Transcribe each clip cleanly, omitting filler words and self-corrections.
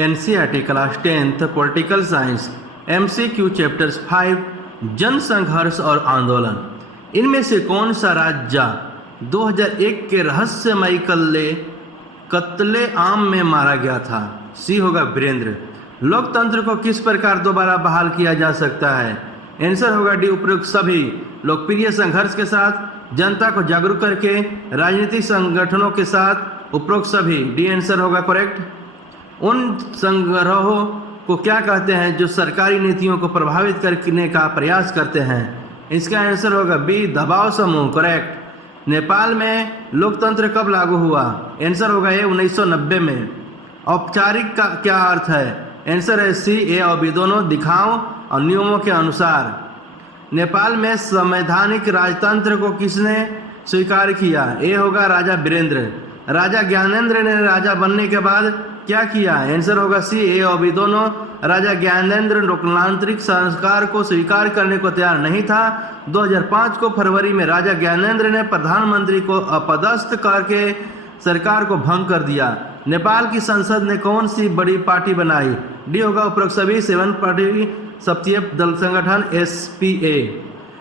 NCERT class 10th political science MCQ chapters 5 जन संघर्ष और आंदोलन। इनमें से कौन सा राज्य 2001 के रहस्यमयी कत्ले आम में मारा गया था? सी होगा वीरेंद्र। लोकतंत्र को किस प्रकार दोबारा बहाल किया जा सकता है? आंसर होगा डी, उपरोक्त सभी लोकप्रिय संघर्ष के साथ, जनता को जागरूक करके, राजनीतिक संगठनों के साथ, उपरोक्त सभी। डी आंसर होगा करेक्ट। उन संग्रहों को क्या कहते हैं जो सरकारी नीतियों को प्रभावित करने का प्रयास करते हैं? इसका आंसर होगा बी, दबाव समूह। करेक्ट। नेपाल में लोकतंत्र कब लागू हुआ? आंसर होगा ए, 1990 में। औपचारिक का क्या अर्थ है? आंसर है सी, ए और बी दोनों, दिखाओ और नियमों के अनुसार। नेपाल में संवैधानिक राजतंत्र को किसने स्वीकार किया? ए होगा राजा वीरेंद्र। राजा ज्ञानेंद्र ने राजा बनने के बाद क्या किया? आंसर होगा सी, ए और बी दोनों। राजा ज्ञानेंद्र लोकतांत्रिक संस्कार को स्वीकार करने को तैयार नहीं था। 2005 को फरवरी में राजा ज्ञानेंद्र ने प्रधानमंत्री को अपदस्थ करके सरकार को भंग कर दिया। नेपाल की संसद ने कौन सी बड़ी पार्टी बनाई? डी होगा उपरोक्त सभी, 7 पार्टी सप्तीय दल संगठन SPA।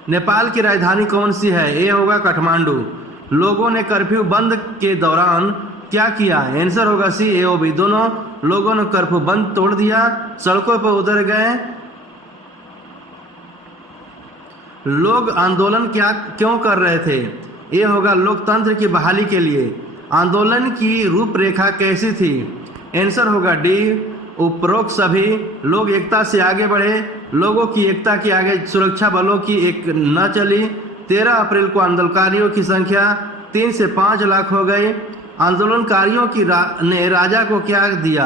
नेपाल की राजधानी कौन सी है? ए होगा काठमांडू। लोगों ने कर्फ्यू बंद के दौरान क्या किया? आंसर होगा सी, ए और बी दोनों। लोगों ने कर्फ्यू बंद तोड़ दिया, सड़कों पर उतर गए। लोग आंदोलन क्यों कर रहे थे? ए होगा लोकतंत्र की बहाली के लिए। आंदोलन की रूपरेखा कैसी थी? आंसर होगा डी, उपरोक्त सभी। लोग एकता से आगे बढ़े। लोगों की एकता के आगे सुरक्षा बलों की एक न चली। 13 अप्रैल को आंदोलनकारियों की संख्या 3 से 5 लाख हो गई। आंदोलनकारियों ने राजा को क्या दिया?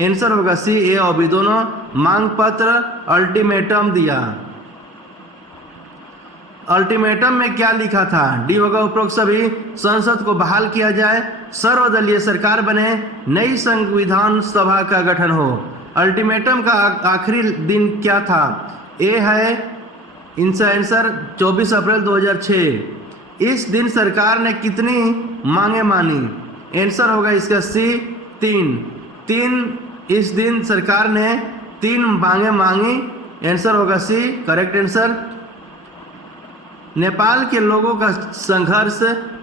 आंसर होगा सी, ए और बी दोनों, मांग पत्र, अल्टीमेटम दिया। अल्टीमेटम में क्या लिखा था? डी होगा उपरोक्त सभी। संसद को बहाल किया जाए, सर्वदलीय सरकार बने, नई संविधान सभा का गठन हो। अल्टीमेटम का आखिरी दिन क्या था? ए है इनका आंसर 24 अप्रैल 2006। इस दिन सरकार ने कितनी मांगे मानी? आंसर होगा इसका सी, 3। इस दिन सरकार ने 3 मांगे मांगी। आंसर होगा सी, करेक्ट आंसर। नेपाल के लोगों का संघर्ष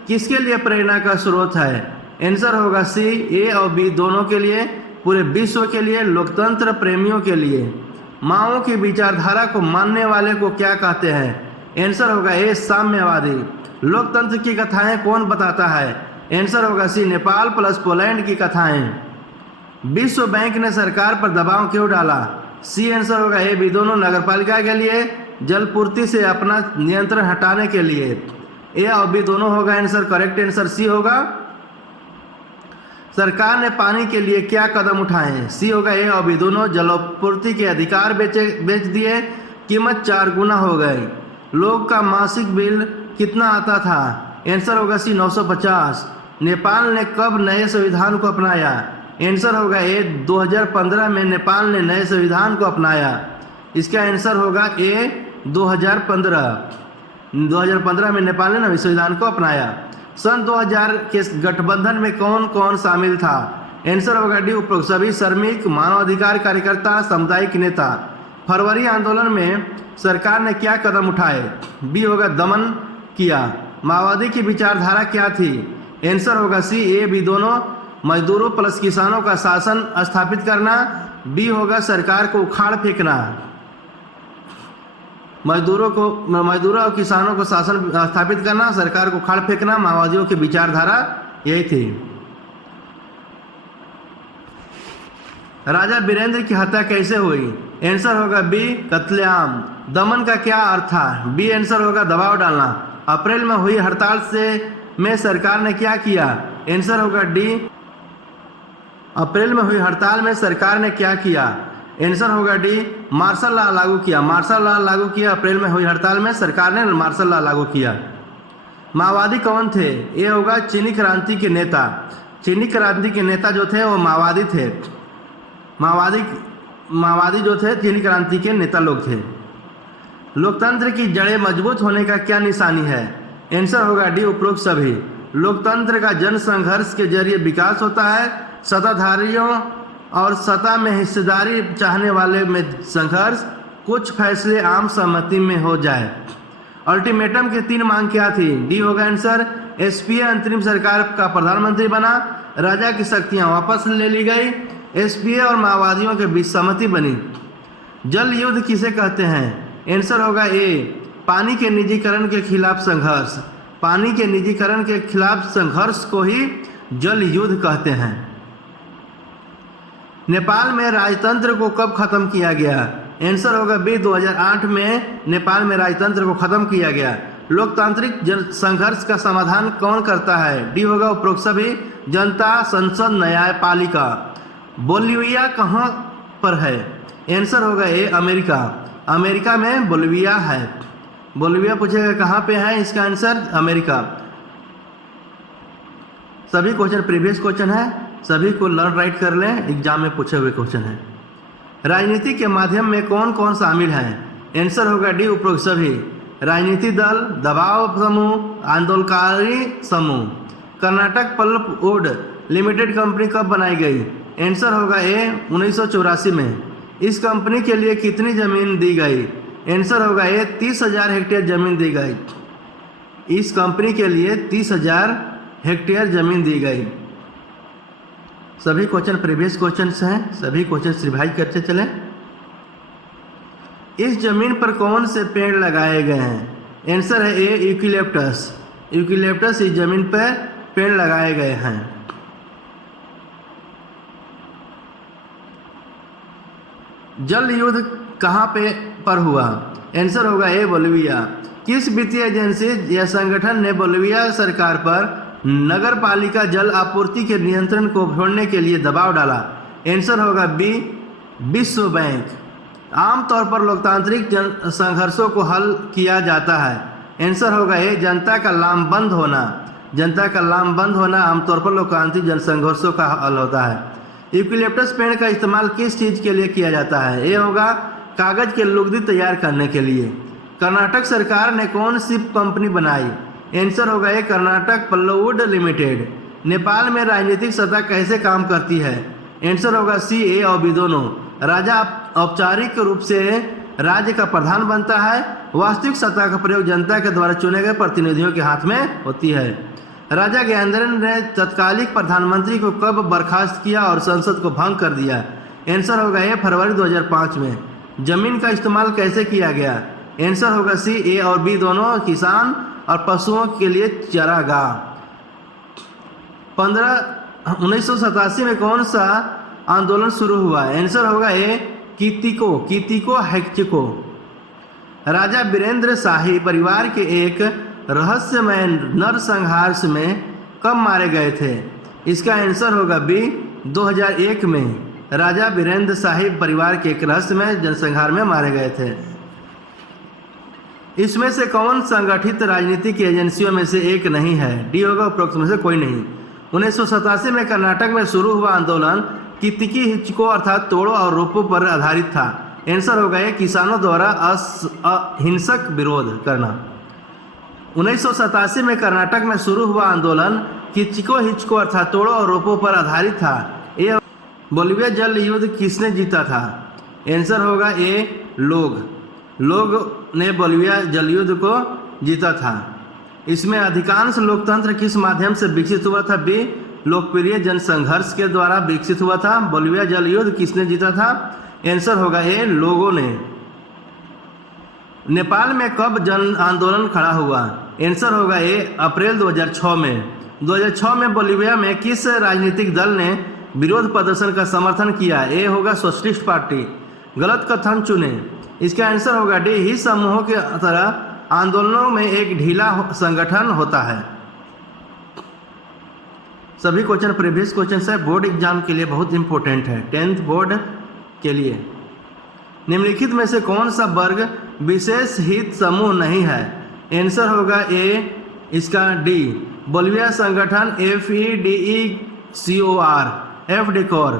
किसके लिए प्रेरणा का स्रोत है? आंसर होगा सी, ए और बी दोनों के लिए, पूरे विश्व के लिए, लोकतंत्र प्रेमियों के लिए। माओ की विचारधारा को मानने वाले को क्या कहते हैं? आंसर होगा ए, साम्यवादी। लोकतंत्र की कथाएं कौन बताता है? आंसर होगा सी, नेपाल प्लस पोलैंड की कथाएं। विश्व बैंक ने सरकार पर दबाव क्यों डाला? सी आंसर होगा ए, बी दोनों, नगरपालिका के लिए, जलपूर्ति से अपना नियंत्रण हटाने के लिए। ए और बी दोनों होगा आंसर, करेक्ट आंसर सी होगा। सरकार ने पानी के लिए क्या कदम उठाए? सी होगा ए और बी दोनों, जलपूर्ति के अधिकार बेच दिए, कीमत 4 गुना हो गई। लोग का मासिक बिल कितना आता था? आंसर होगा सी, 950। नेपाल ने कब नए संविधान को अपनाया? आंसर होगा ए, 2015 में नेपाल ने नए संविधान को अपनाया। इसका आंसर होगा ए, 2015 में नेपाल ने नए संविधान को अपनाया। सन 2000 के गठबंधन में कौन कौन शामिल था? आंसर होगा डी, उपरोक्त सभी, श्रमिक, मानवाधिकार कार्यकर्ता, सामुदायिक नेता। फरवरी आंदोलन में सरकार ने क्या कदम उठाए? बी होगा दमन किया। माओवादी की विचारधारा क्या थी? आंसर होगा सी, ए बी दोनों, मजदूरों प्लस किसानों का शासन स्थापित करना। बी होगा सरकार को उखाड़ फेंकना। मजदूरों और किसानों को शासन स्थापित करना, सरकार को उखाड़ फेंकना, माओवादियों की विचारधारा यही थी। राजा वीरेंद्र की हत्या कैसे हुई? आंसर होगा बी, कत्लेआम। दमन का क्या अर्थ था? बी आंसर होगा दबाव डालना। अप्रैल में हुई हड़ताल में सरकार ने क्या किया? आंसर होगा डी, अप्रैल में हुई हड़ताल में सरकार ने क्या किया? आंसर होगा डी, मार्शल लॉ लागू किया। मार्शल लॉ लागू किया। अप्रैल में हुई हड़ताल में सरकार ने मार्शल लॉ लागू किया। माओवादी कौन थे? ये होगा चीनी क्रांति के नेता। चीनी क्रांति के नेता जो थे वो माओवादी थे। माओवादी जो थे चीनी क्रांति के नेता लोग थे। लोकतंत्र की जड़ें मजबूत होने का क्या निशानी है? आंसर होगा डी, उपरोक्त सभी। लोकतंत्र का जन संघर्ष के जरिए विकास होता है। सत्ताधारियों और सत्ता में हिस्सेदारी चाहने वाले में संघर्ष, कुछ फैसले आम सहमति में हो जाए। अल्टीमेटम की 3 मांग क्या थी? डी होगा आंसर। एसपीए अंतरिम सरकार का प्रधानमंत्री बना, राजा की शक्तियां वापस ले ली गई, एसपीए और माओवादियों के बीच सहमति बनी। जल युद्ध किसे कहते हैं? आंसर होगा ए, पानी के निजीकरण के खिलाफ संघर्ष। पानी के निजीकरण के खिलाफ संघर्ष को ही जल युद्ध कहते हैं। नेपाल में राजतंत्र को कब खत्म किया गया? आंसर होगा बी, 2008 में नेपाल में राजतंत्र को खत्म किया गया। लोकतांत्रिक संघर्ष का समाधान कौन करता है? डी होगा उपरोक्त सभी, जनता, संसद, न्यायपालिका। बोलिविया कहाँ पर है? आंसर होगा ए, अमेरिका। अमेरिका में बोलिविया है। बोलिविया पूछेगा कहाँ पे है, इसका आंसर अमेरिका। सभी क्वेश्चन प्रीवियस क्वेश्चन है, सभी को लर्न राइट कर लें, एग्जाम में पूछे हुए क्वेश्चन है। राजनीति के माध्यम में कौन कौन शामिल है? आंसर होगा डी, उपरोक्त सभी। राजनीतिक दल, दबाव समूह, आंदोलनकारी समूह। Karnataka pulp would limited company कब बनाई गई? आंसर होगा ए, 1984 में। इस कंपनी के लिए कितनी जमीन दी गई? आंसर होगा ए, 30,000 हेक्टेयर जमीन दी गई। इस कंपनी के लिए 30,000 हेक्टेयर जमीन दी गई। सभी क्वेश्चन प्रीवियस क्वेश्चंस हैं, सभी क्वेश्चन रिवाइज करते चलें। इस जमीन पर कौन से पेड़ लगाए गए हैं? आंसर है ए, यूकेलिप्टस। यूकेलिप्टस इस जमीन पर पेड़ लगाए गए हैं। जल युद्ध कहाँ पर हुआ? आंसर होगा ए, बोलिविया। किस वित्तीय एजेंसी या संगठन ने बोलिविया सरकार पर नगर पालिका जल आपूर्ति के नियंत्रण को छोड़ने के लिए दबाव डाला? आंसर होगा बी, विश्व बैंक। आमतौर पर लोकतांत्रिक संघर्षों को हल किया जाता है। आंसर होगा ए, जनता का लामबंद होना। जनता का लामबंद होना आमतौर पर लोकतांत्रिक जन संघर्षों का हल होता है। यूकेलिप्टस पेड़ का इस्तेमाल किस चीज़ के लिए किया जाता है? ये होगा कागज के लुगदी तैयार करने के लिए। कर्नाटक सरकार ने कौन सी कंपनी बनाई? आंसर होगा ये, कर्नाटक पल्पवुड लिमिटेड। नेपाल में राजनीतिक सत्ता कैसे काम करती है? आंसर होगा सी, ए और बी दोनों। राजा औपचारिक रूप से राज्य का प्रधान बनता है, वास्तविक सत्ता का प्रयोग जनता के द्वारा चुने गए प्रतिनिधियों के हाथ में होती है। राजा ज्ञानेंद्र ने तत्कालिक प्रधानमंत्री को कब बर्खास्त किया और संसद को भंग कर दिया? आंसर होगा ए, फरवरी 2005 में। जमीन का इस्तेमाल कैसे किया गया? आंसर होगा सी, ए और बी दोनों, किसान और पशुओं के लिए चारागाह। 1987 में कौन सा आंदोलन शुरू हुआ? आंसर होगा ए, कितिको हैक्चिको। राजा वीरेंद्र शाही परिवार के एक रहस्यमय नरसंहार में कब मारे गए थे? इसका आंसर होगा बी, 2001 में। राजा वीरेंद्र शाही परिवार के एक रहस्यमय जनसंहार में मारे गए थे। इसमें से कौन संगठित राजनीतिक एजेंसियों में से एक नहीं है? डी होगा उपरोक्त में से कोई नहीं। 1987 में कर्नाटक में शुरू हुआ आंदोलन कितिकी हिचको अर्थात तोड़ो और रोपो पर आधारित था। आंसर होगा ये, किसानों द्वारा अहिंसक विरोध करना। 1987 में कर्नाटक में शुरू हुआ आंदोलन किचिको हिचको अर्थात तोड़ो और रोपो पर आधारित था। ये बोलिविया जल युद्ध किसने जीता था? आंसर होगा ए, लोग ने बोलिविया जल युद्ध को जीता था। इसमें अधिकांश लोकतंत्र किस माध्यम से विकसित हुआ था? बी, लोकप्रिय जनसंघर्ष के द्वारा विकसित हुआ था। बोलिविया जल युद्ध किसने जीता था? आंसर होगा ए, लोगों ने। नेपाल में कब जन आंदोलन खड़ा हुआ? आंसर होगा ए, अप्रैल 2006 में। 2006 में बोलिविया में किस राजनीतिक दल ने विरोध प्रदर्शन का समर्थन किया? ए होगा सोशलिस्ट पार्टी। गलत कथन चुने। इसका आंसर होगा डी, ही समूहों की तरह आंदोलनों में एक ढीला संगठन होता है। सभी क्वेश्चन प्रीवियस क्वेश्चन है, बोर्ड एग्जाम के लिए बहुत इंपॉर्टेंट है, 10th बोर्ड के लिए। निम्नलिखित में से कौन सा वर्ग विशेष हित समूह नहीं है? आंसर होगा ए, इसका डी, बोलिविया संगठन FEDECOR, FDECOR।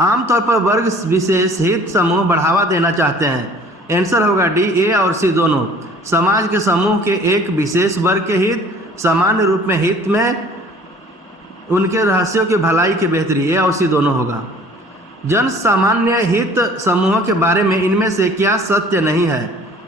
आमतौर पर वर्ग विशेष हित समूह बढ़ावा देना चाहते हैं। आंसर होगा डी, ए और सी दोनों। समाज के समूह के एक विशेष वर्ग के हित सामान्य रूप में हित में उनके रहस्यों की भलाई की बेहतरी, ए और सी दोनों होगा। जन सामान्य हित समूहों के बारे में इनमें से क्या सत्य नहीं है?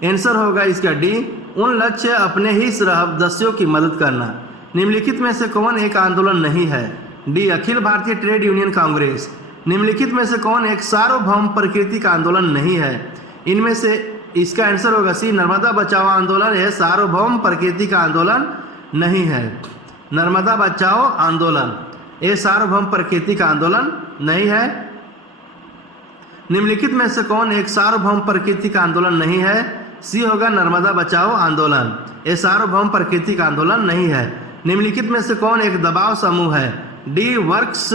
आंसर होगा इसका डी, उन लक्ष्य अपने ही सदस्यों की मदद करना। निम्नलिखित में से कौन एक आंदोलन नहीं है? D, Akhil Bharatiya trade union Congress. निम्नलिखित में से कौन एक सार्वभौम प्रकृति का आंदोलन नहीं है? इनमें से इसका आंसर होगा सी, नर्मदा बचाओ आंदोलन यह सार्वभौम प्रकृति का आंदोलन नहीं है। नर्मदा बचाओ आंदोलन यह सार्वभौम प्रकृति का आंदोलन नहीं है। निम्नलिखित में से कौन एक सार्वभौम प्रकृति का आंदोलन नहीं है? सी होगा नर्मदा बचाओ आंदोलन यह सार्वभौम प्रकृति का आंदोलन नहीं है। निम्नलिखित में से कौन एक दबाव समूह है? D, works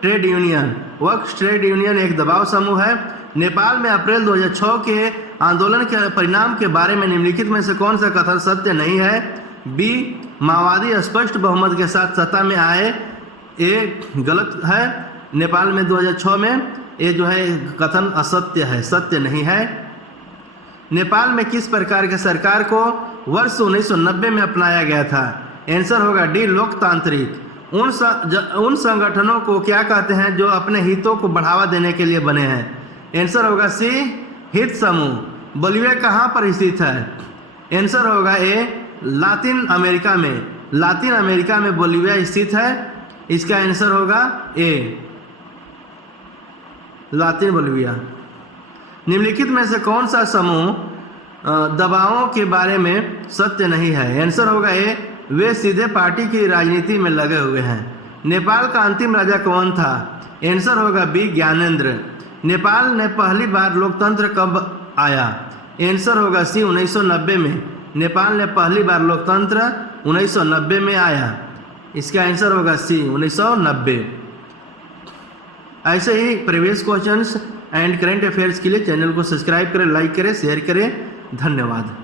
trade union. Works trade union एक दबाव समूह है। नेपाल में अप्रैल 2006 के आंदोलन के परिणाम के बारे में निम्नलिखित में से कौन सा कथन सत्य नहीं है? बी, माओवादी स्पष्ट बहुमत के साथ सत्ता में आए, ये गलत है। नेपाल में 2006 में ये जो है कथन असत्य है, सत्य नहीं है। नेपाल में किस प्रकार के सरकार को वर्ष 1990 में अपनाया गया था? आंसर होगा डी, लोकतांत्रिक। उन संगठनों को क्या कहते हैं जो अपने हितों को बढ़ावा देने के लिए बने हैं? आंसर होगा सी, हित समूह। बोलिविया कहाँ पर स्थित है? आंसर होगा ए, लातिन अमेरिका में। लातिन अमेरिका में बोलिविया स्थित है। इसका आंसर होगा ए, लातिन बोलिविया। निम्नलिखित में से कौन सा समूह दबावों के बारे में सत्य नहीं है? आंसर होगा ए, वे सीधे पार्टी की राजनीति में लगे हुए हैं। नेपाल का अंतिम राजा कौन था? आंसर होगा बी, ज्ञानेंद्र। नेपाल ने पहली बार लोकतंत्र कब आया? आंसर होगा सी, 1990 में। नेपाल ने पहली बार लोकतंत्र 1990 में आया। इसका आंसर होगा सी, 1990। ऐसे ही previous questions and current affairs के लिए चैनल को सब्सक्राइब करें, लाइक करें, शेयर करें। धन्यवाद।